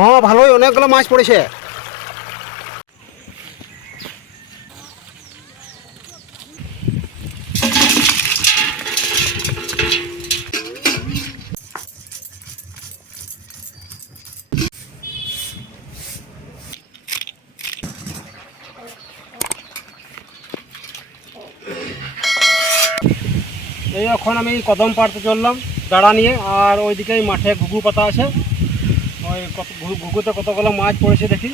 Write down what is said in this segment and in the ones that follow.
হ্যাঁ ভালোই, অনেকগুলো মাছ পড়েছে। এই এখন আমি কদম পাড়তে চললাম দাঁড়া নিয়ে, আর ওইদিকে মাঠে ঘুঘু পাতা আছে, ওই ঘুঘুতে কতগুলো মাছ পড়েছে দেখি।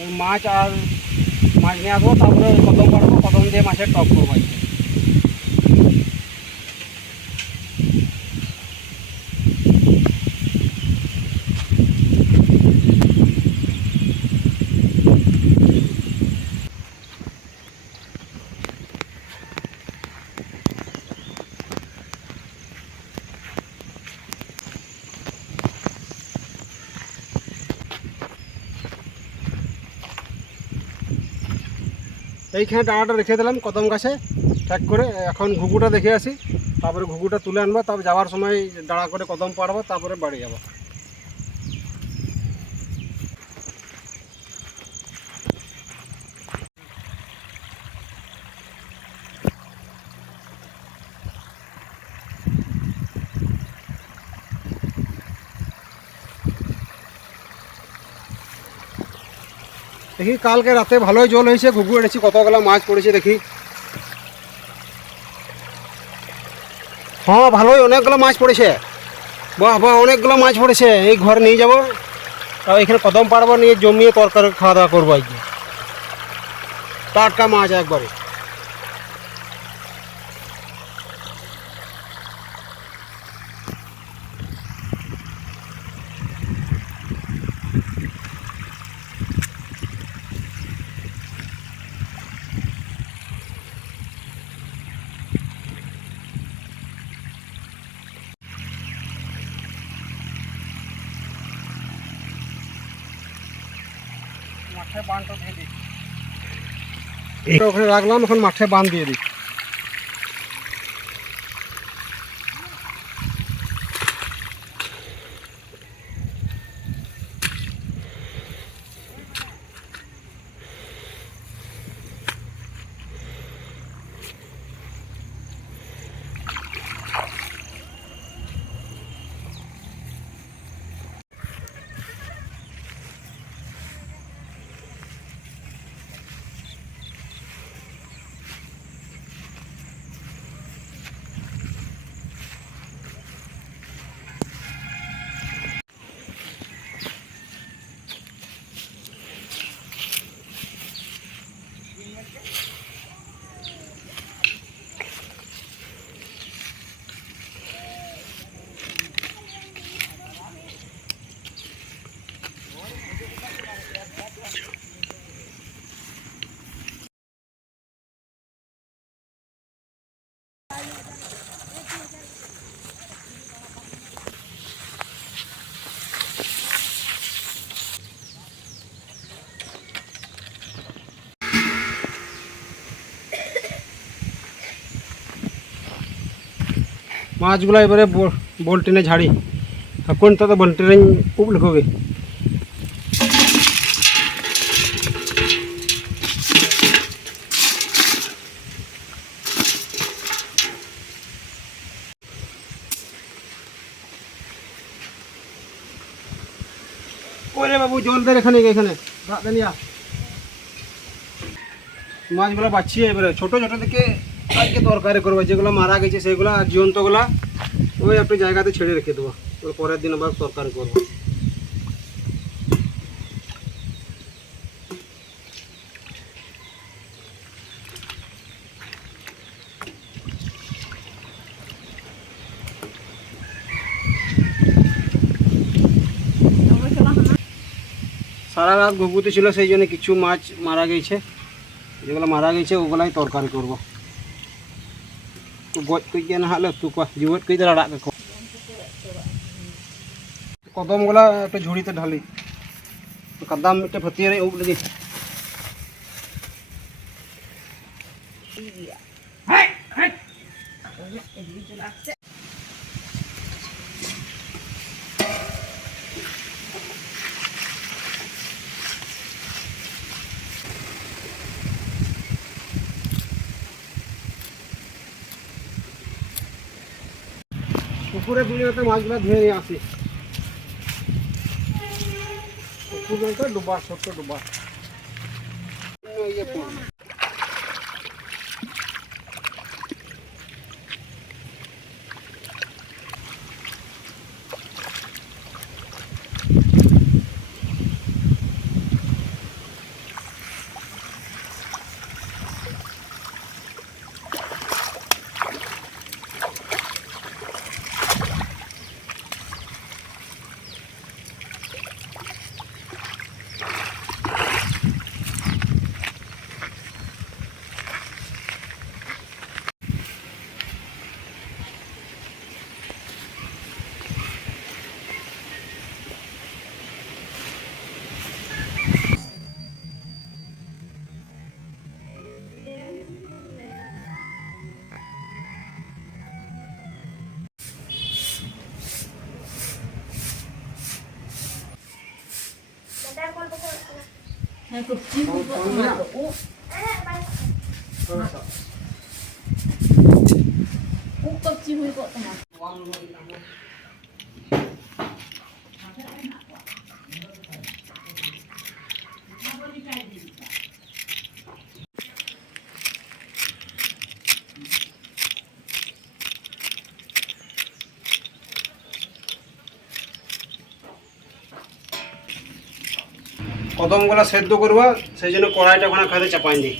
ওই মাছ আর মাছ নিয়ে আসবো, তারপরে ওই কদম পাড়বো, কদম দিয়ে মাছের টক করবো। এইখানে ডাঁড়াটা রেখে দিলাম কদম গাছে ঠিক করে। এখন ঘুঘুটা দেখে আসি, তারপরে ঘুঘুটা তুলে আনবো, তারপর যাওয়ার সময় দাঁড়া করে কদম পাড়বো, তারপরে বাড়ি যাবো। দেখি কালকে রাতে ভালোই জল হয়েছে, ঘুঘু এনেছি, কতগুলো মাছ পড়েছে দেখি। হ্যাঁ ভালোই, অনেকগুলো মাছ পড়েছে। বাহ বাহ, অনেকগুলো মাছ পড়েছে। এই ঘর নিয়ে যাবো, এখানে কদম পাড়বো, নিয়ে জমিয়ে তরকারি খাওয়া দাওয়া করবো আজকে। টাটকা মাছ একবারে। মাঠে বানটা দিয়ে দিই, ওখানে রাখলাম, এখন মাঠে বান দিয়ে দিই। মাছগুলো এবারে বল্টিনে ঝাড়ি, এখন তো বল্টিনে উব লিখোগে। ওরে বাবু, জল দে এখানে, এখানে দাঁত নিয়া। মাছগুলো বাচ্ছি এবারে ছোট ছোট থেকে আজকে তরকারি করবো। যেগুলো মারা গেছে সেগুলো, আর জীবন্তগুলা ওই একটু জায়গাতে ছেড়ে রেখে দেবো, পরের দিন আবার তরকারি করবো। সারা রাত ঘুঘুতে ছিল, সেই জন্য কিছু মাছ মারা গেছে। যেগুলো মারা গেছে ওগুলাই তরকারি করবো। গজ কইয়া না হলে তু জীবত কই দিয়ে রাড়াক দেখো। কদমগুলা একটা ঝুড়িতে ঢালি, কাদাম একটা ফতিয়ে উব লগে। পুকুরে দুনিয়াতে মাছগুলো ধুয়ে নিয়ে আসি। পুকুর বলতে ডুবা, ছোট্ট ডুবা। কদমগুলো সেদ্ধ করবো, সেই জন্য কড়াইটা ওখানে খাতে চাপাই দিই।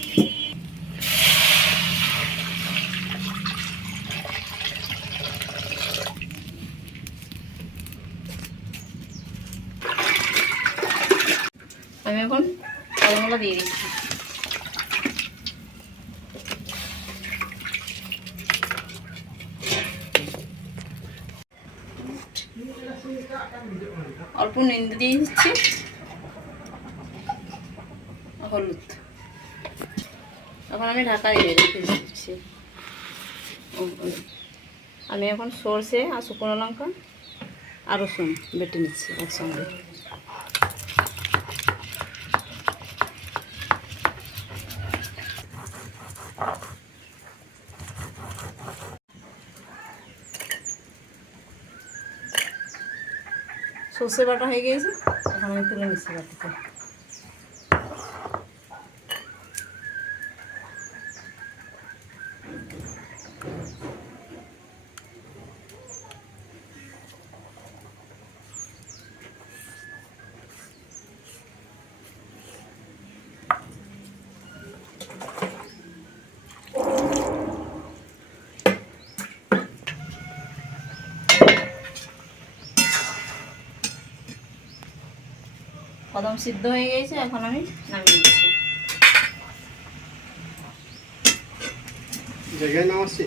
আমি এখন কদমগুলো দিয়ে দিচ্ছি। অল্প নিন্দে দিয়ে দিচ্ছি, হলুদ। এখন আমি ঢাকা দিয়ে রেখে দিচ্ছি। আমি এখন সরষে আর শুকনো লঙ্কা আর রসুন বেটে নিচ্ছি একসঙ্গে। সর্ষে বাটা হয়ে গিয়েছে, এখন আমি তুলে নিচ্ছি বাটিতে। কদম সিদ্ধ হয়ে গেছে, এখন আমি নামিয়ে দিচ্ছি। জায়গায় নাম আসছে।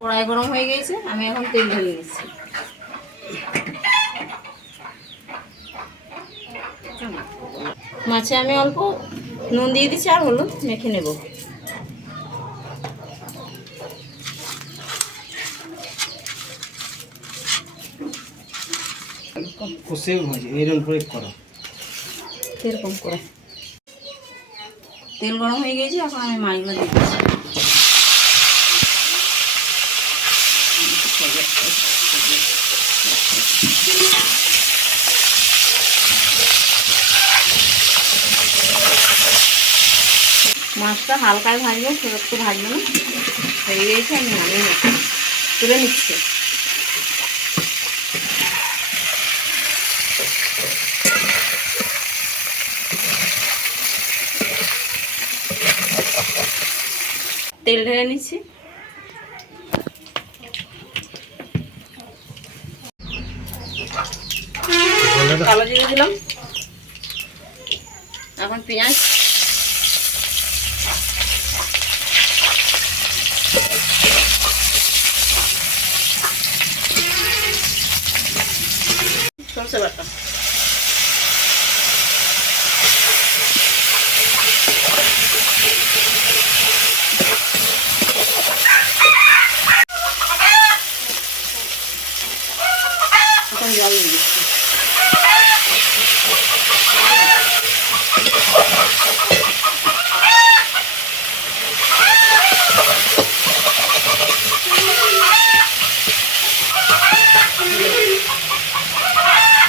কড়াই গরম হয়ে গেছে, আমি এখন তেল ঢেলে নিচ্ছি। মাছে আমি অল্প নুন দিয়ে দিচ্ছি আর হলুদ মেখে নেব। কষে ভাজি এরকম করে করো, এরকম করে। তেল গরম হয়ে গেছে, এখন আমি মাছগুলো দিয়ে দিচ্ছি। মাছটা হালকায় ভাজবে, খুব একটু ভাজবে না। হয়ে গেছে, আমি নামিয়ে নিচ্ছি, তুলে নিচ্ছি। তেল ঢেলে নিচ্ছি। কালো জিরে দিলাম, এখন পেঁয়াজ, সরষে বাটা, এখন জল দিয়ে দিচ্ছি।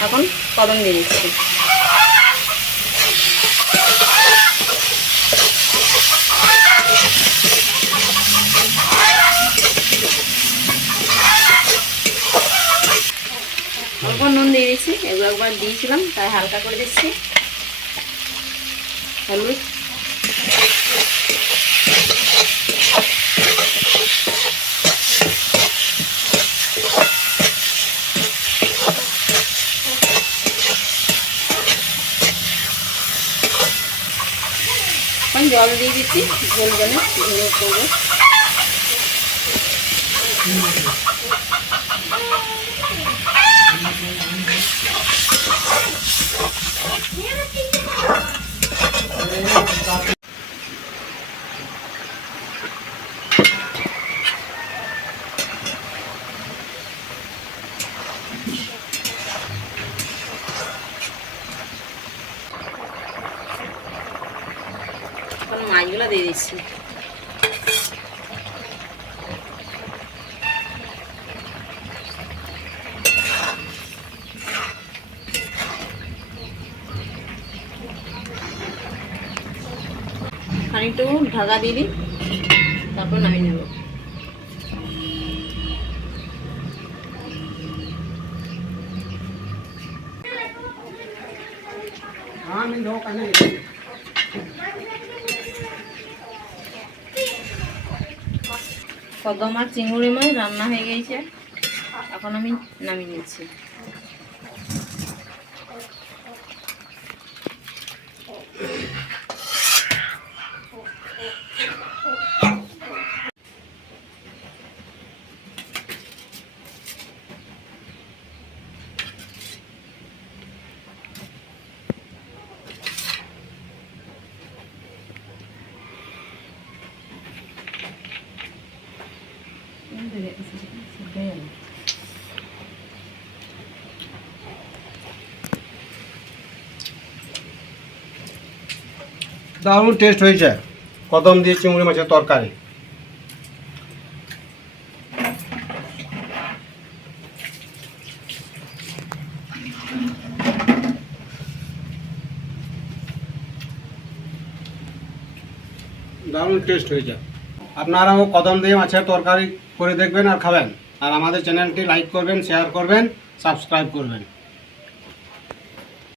এখন কদম দিয়ে দিচ্ছি। অল্প নুন দিয়ে দিচ্ছি, এগুলো একবার দিয়েছিলাম তাই হালকা করে দিচ্ছি। হলুদ, জল দিয়ে দিচ্ছি, ঝোল জলে ঝোল করবো। মাছগুলো দিয়ে দিচ্ছি। খানিকটু ঢাকা দিয়ে দিই, তারপর নামিয়ে নেব। কদম আর চিংড়ি মাছ রান্না হয়ে গেছে, এখন আমি নামিয়ে নিচ্ছি। দারুণ টেস্ট হয়েছে কদম দিয়ে চিংড়ি মাছের তরকারি। দারুণ টেস্ট হয়েছে। আপনারাও কদম দিয়ে মাছের তরকারি করে দেখবেন আর খাবেন। আর আমাদের চ্যানেলটি লাইক করবেন, শেয়ার করবেন, সাবস্ক্রাইব করবেন।